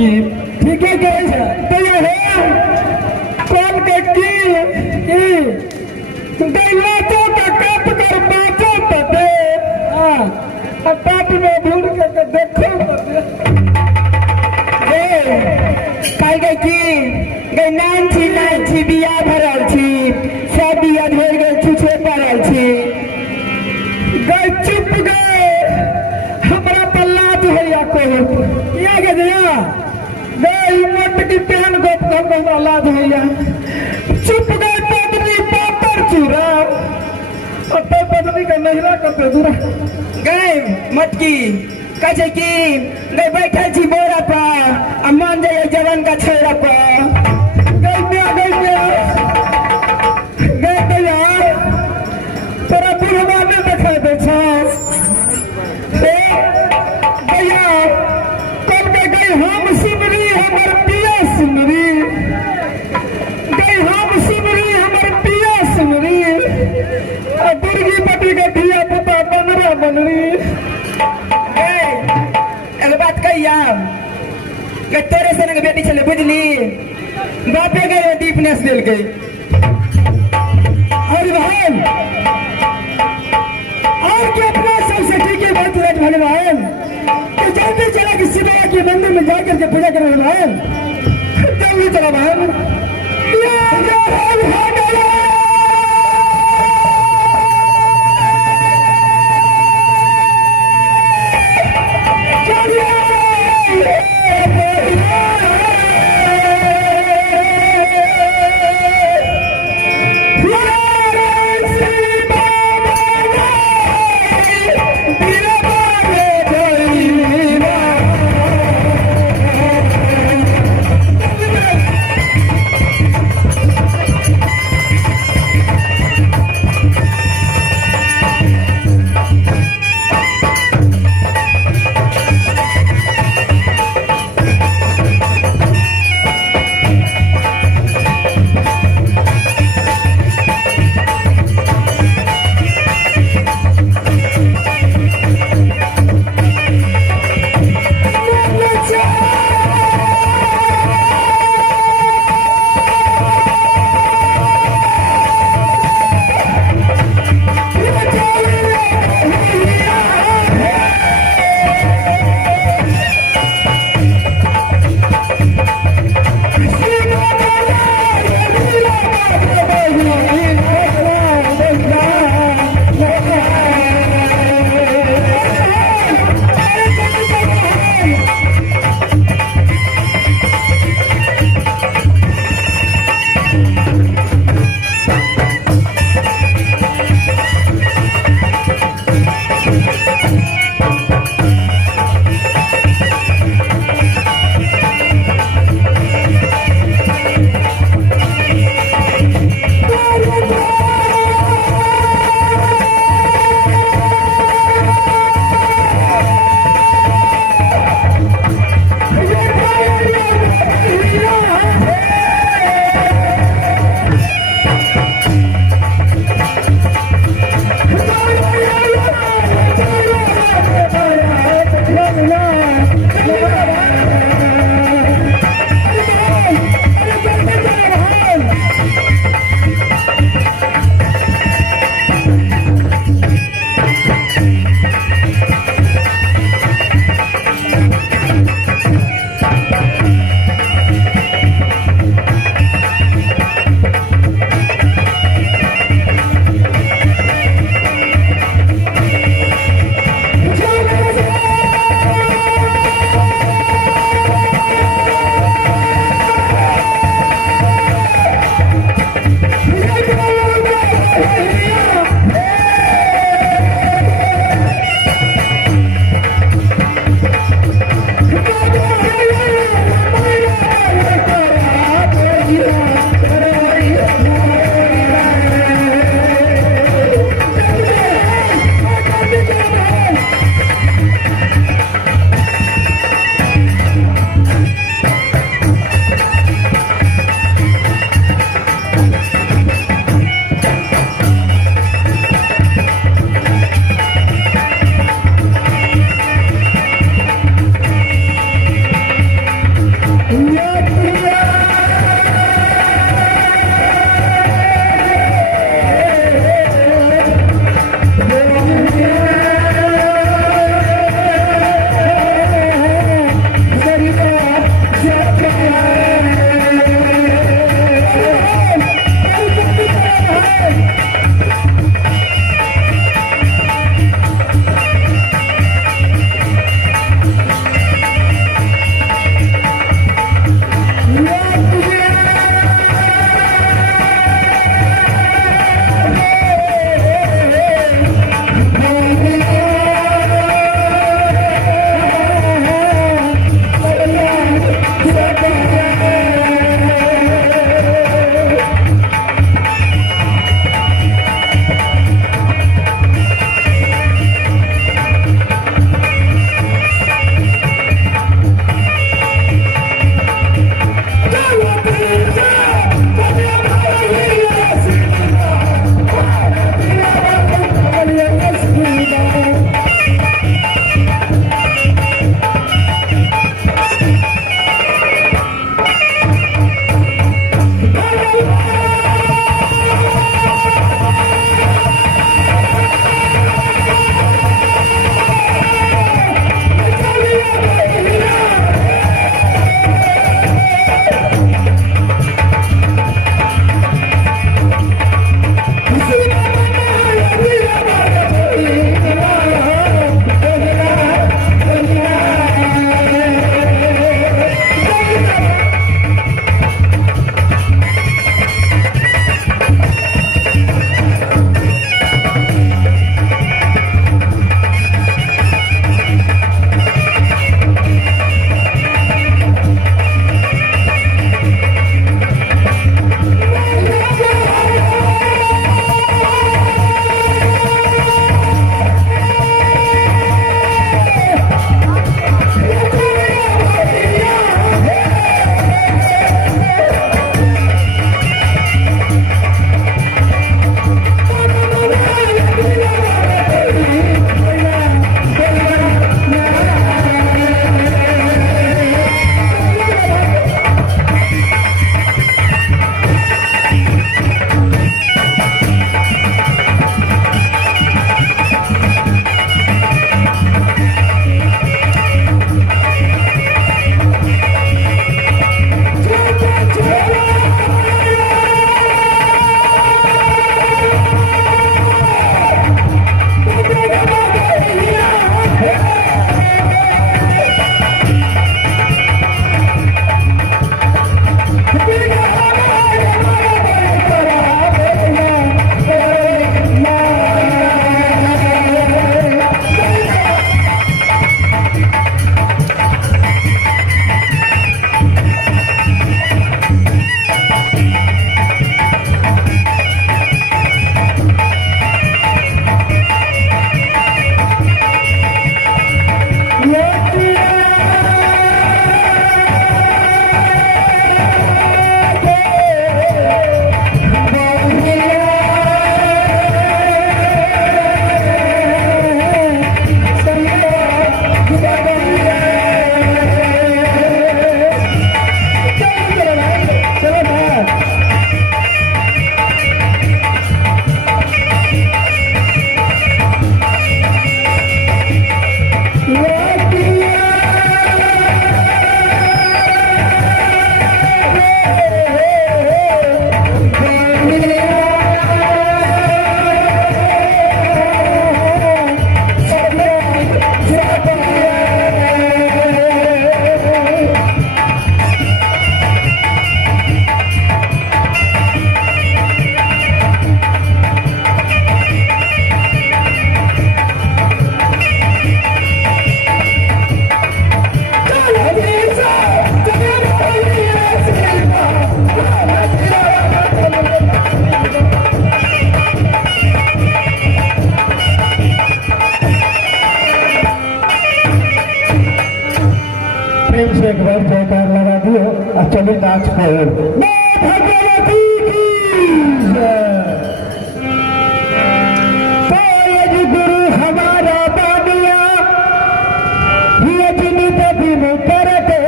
की ठीक है क्या तो ये है कौन के की दैला तो का कप कर बाचो तबे हां टप में भूल के देखो काल गई की गई नान छी बिया भरल छी सब बिया धर गई छुछे पड़ल छी गई चुप गए हमरा पल्ला तो है को या के दिया गई मोट की पहन गोप हम औलाद है या चुप गए पत्नी पापर चूरा अते पत्नी का नहिरा करते दूरा गए मटकी कहे की गई बैठे छी बोरा पर आ मान जाए जवान का छोरा पर गई तोरा बुढ़वा में देखा दे भैया कल के गई हम सिमरी हमर पिया सिमरी गई हम सिमरी हमर पिया सिमरी आ दुर्गी पति के धिया पुता बनरा बनरी एक बात कहिया कि तेरे से नंगे बेटी चले बुझली बापे गए दीपनेस दिल गई और बहन और क्या अपना सबसे ठीक है बात लेट भले बहन कि जल्दी चला कि शिवा के मंदिर में जाकर के पूजा करें बहन जल्दी चला बहन एक बार जयकार लगा दियो और चलिए नाच पर। भगवती की जय। तो यदि गुरु हमारा बानिया यदि दिन करते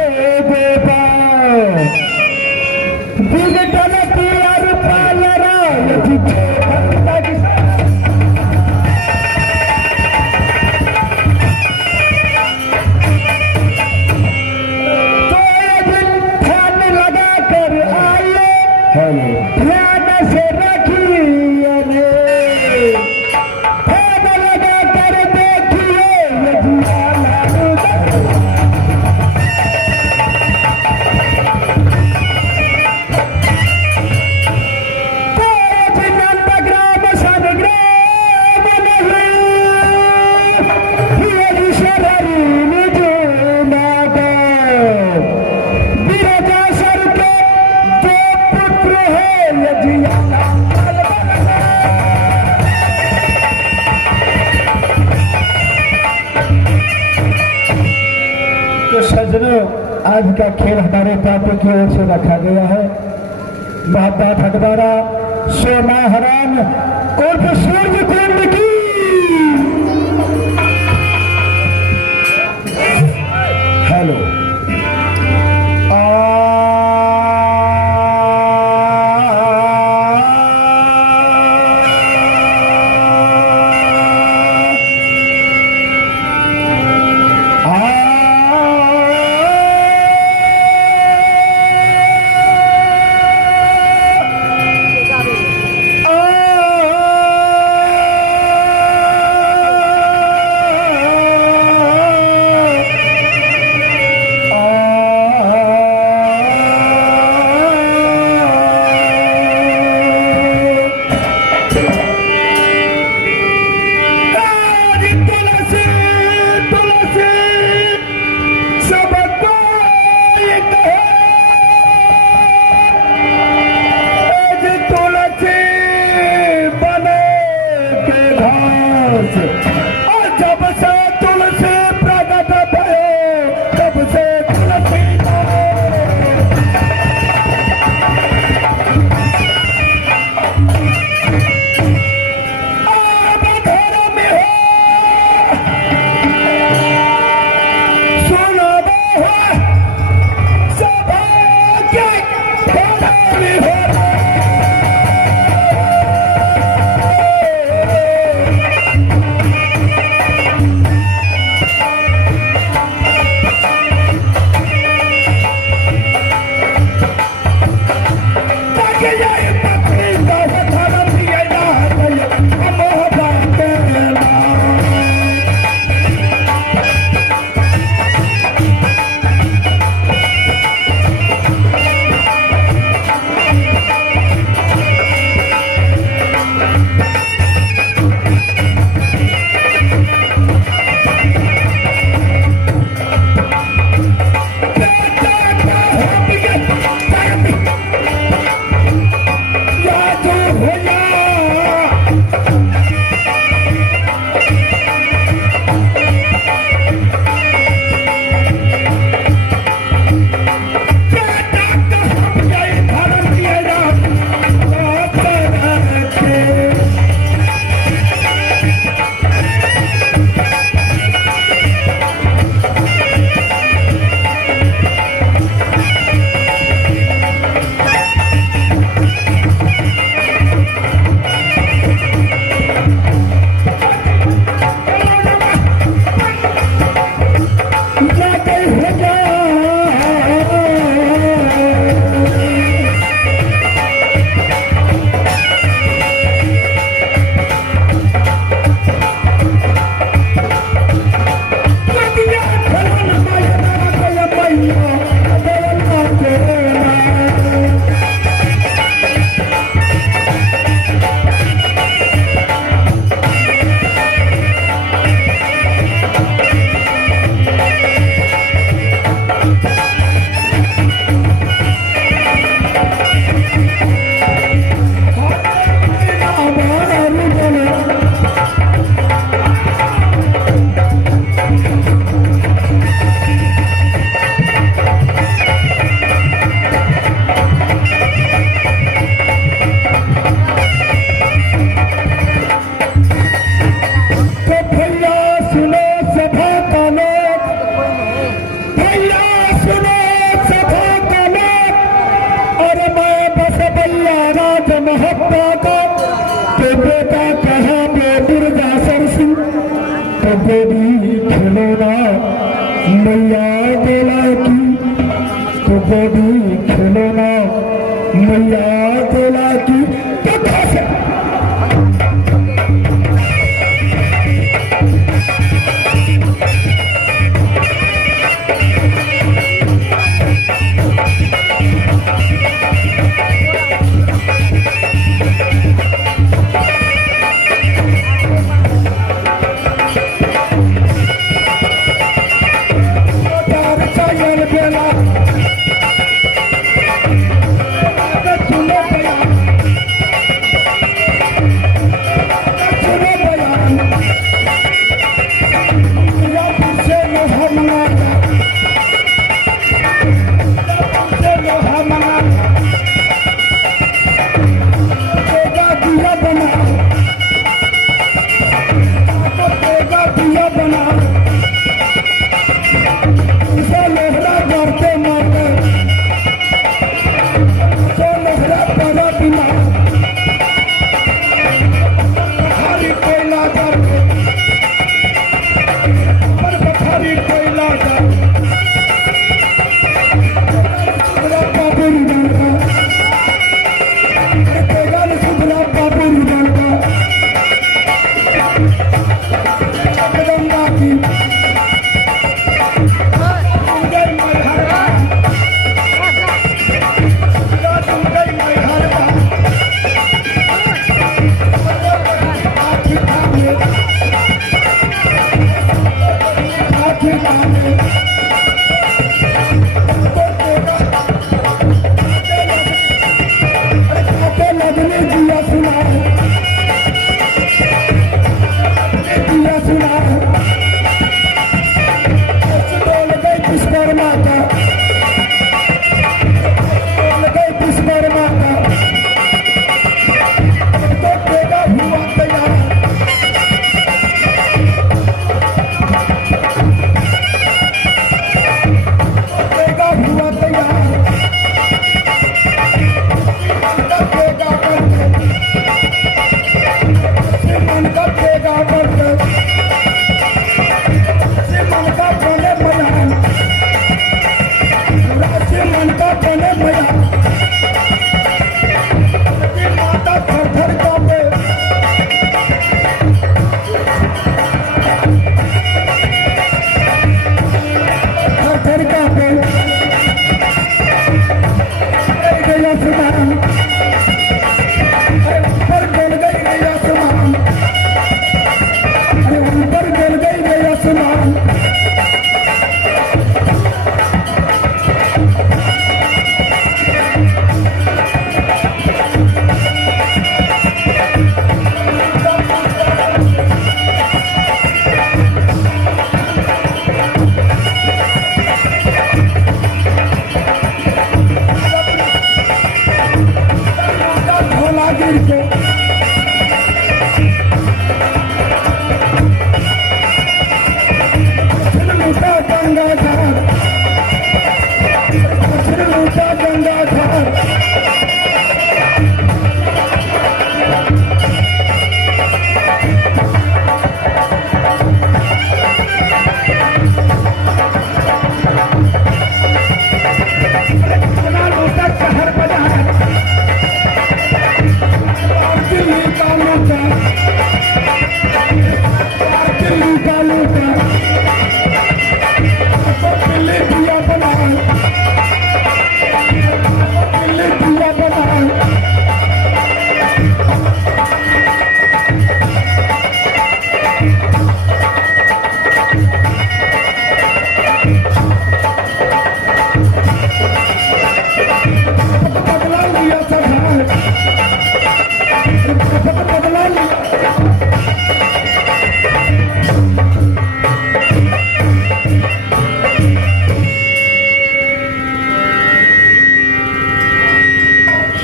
गोपाल दिन टलती और पालरा यदि ध्यान से रखिए ध्यान लगा कर देखिए नंदग्राम संग्राम नहीं शरीर जो नागा विरजा सर के तो सज्जनों, आज का खेल हमारे पापा की ओर से रखा गया है। बाबा भटवारा सोना हरान उर्फ सूर्य कुंड की हेलो देवी खिलौना मैया तोला की कथा से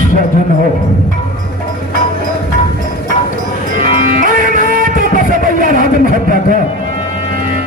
सजन हो